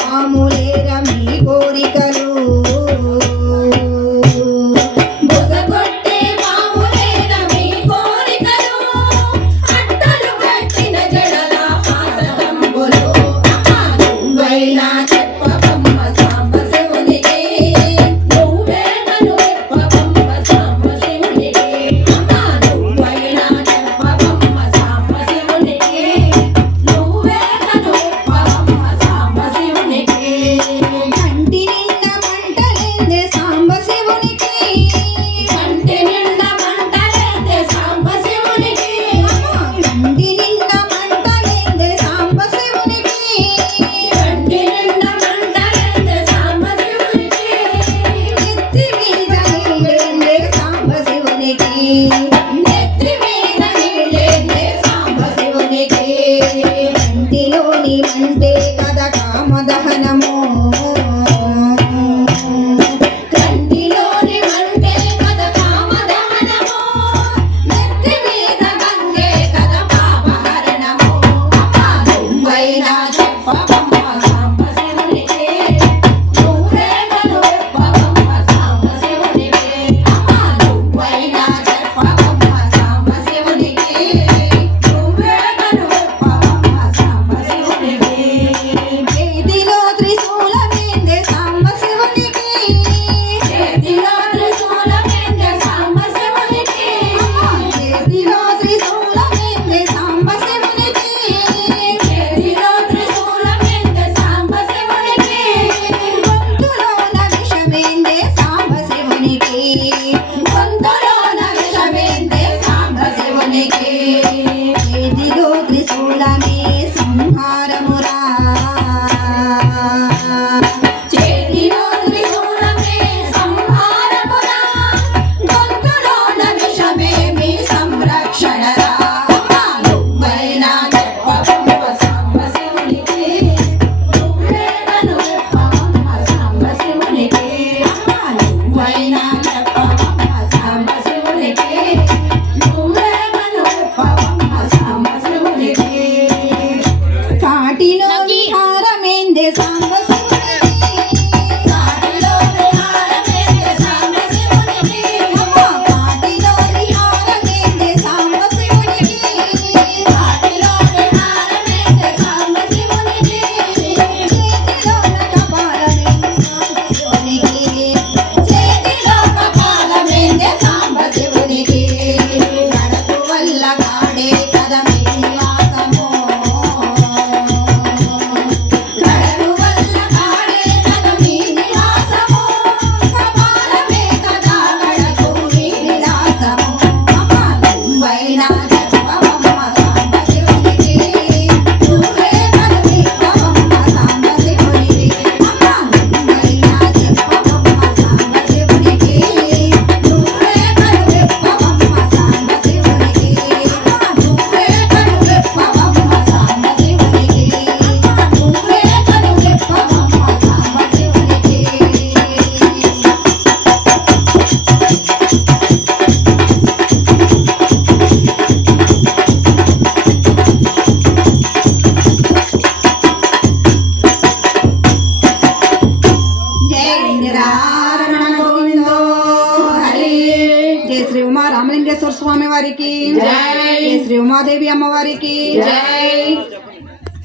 పాములేర మీ కోరికలు అంటే కథ కామదహనము కంటిలోని మంటే కథ కామదహనము నెత్తి మీద గంగే కథ పాపహరణము నువ్వైనా చెప్పవమ్మ సాంబశివునికి నువ్వే కను చెప్పవమ్మ సాంబశివునికి నువ్వైనా చెప్పవమ్మ సాంబశివునికి నువ్వే కను చెప్పవమ్మ సాంబశివునికి చేతిలో త్రిశూలమేందే సాంబశివునికి చేతిలో త్రిశూలమేందే సాంబశివునికి చేతిలో త్రిశూలమేందే సాంబశివునికి చేతిలో త్రిశూలమేందే సాంబశివునికి గొంతులోన విషమేందే సాంబశివునికి గొంతులోన విషమేందే సాంబశివునికి చేతిలో త్రిశూలమే సంహారమురా చేతిలో త్రిశూలమే సంహారమురా గొంతులోన విషమే మీ సంరక్షణరా నువ్వైనా చెప్పవమ్మ సాంబశివునికి నువ్వే కను చెప్పవమ్మ సాంబశివునికి నువ్వైనా చెప్పవమ్మ సాంబశివునికి నువ్వే కను చెప్పవమ్మ సాంబశివునికి కాటిలో విహారమేందే సాంబశివునికి కాటిలో విహారమేందే సాంబశివునికి కాటిలో విహారమేందే సాంబశివునికి కాటిలో విహారమేందే సాంబశివునికి చేతిలోన కపాలమేందే సాంబశివునికి చేతిలో కపాలమేందే సాంబశివునికి నడకు వల్ల కాడే కదా మీ నివాసము కడలు వల్ల కాడే కదా మీ నివాసము కపాలమే కదా కడకు మీ విలాసము నువ్వైనా చెప్పవమ్మ సాంబశివునికి నువ్వే కను చెప్పవమ్మ సాంబశివునికి నువ్వైనా చెప్పవమ్మ సాంబశివునికి నువ్వే కను చెప్పవమ్మ సాంబశివునికి నువ్వే కను చెప్పవమ్మ సాంబశివునికి నువ్వే కను చెప్పవమ్మ సాంబశివునికి జై నిరారణ గోవిందో హరి జై శ్రీ ఉమా రామలింగేశ్వర స్వామి వారికి జై శ్రీ ఉమాదేవి అమ్మవారికి జై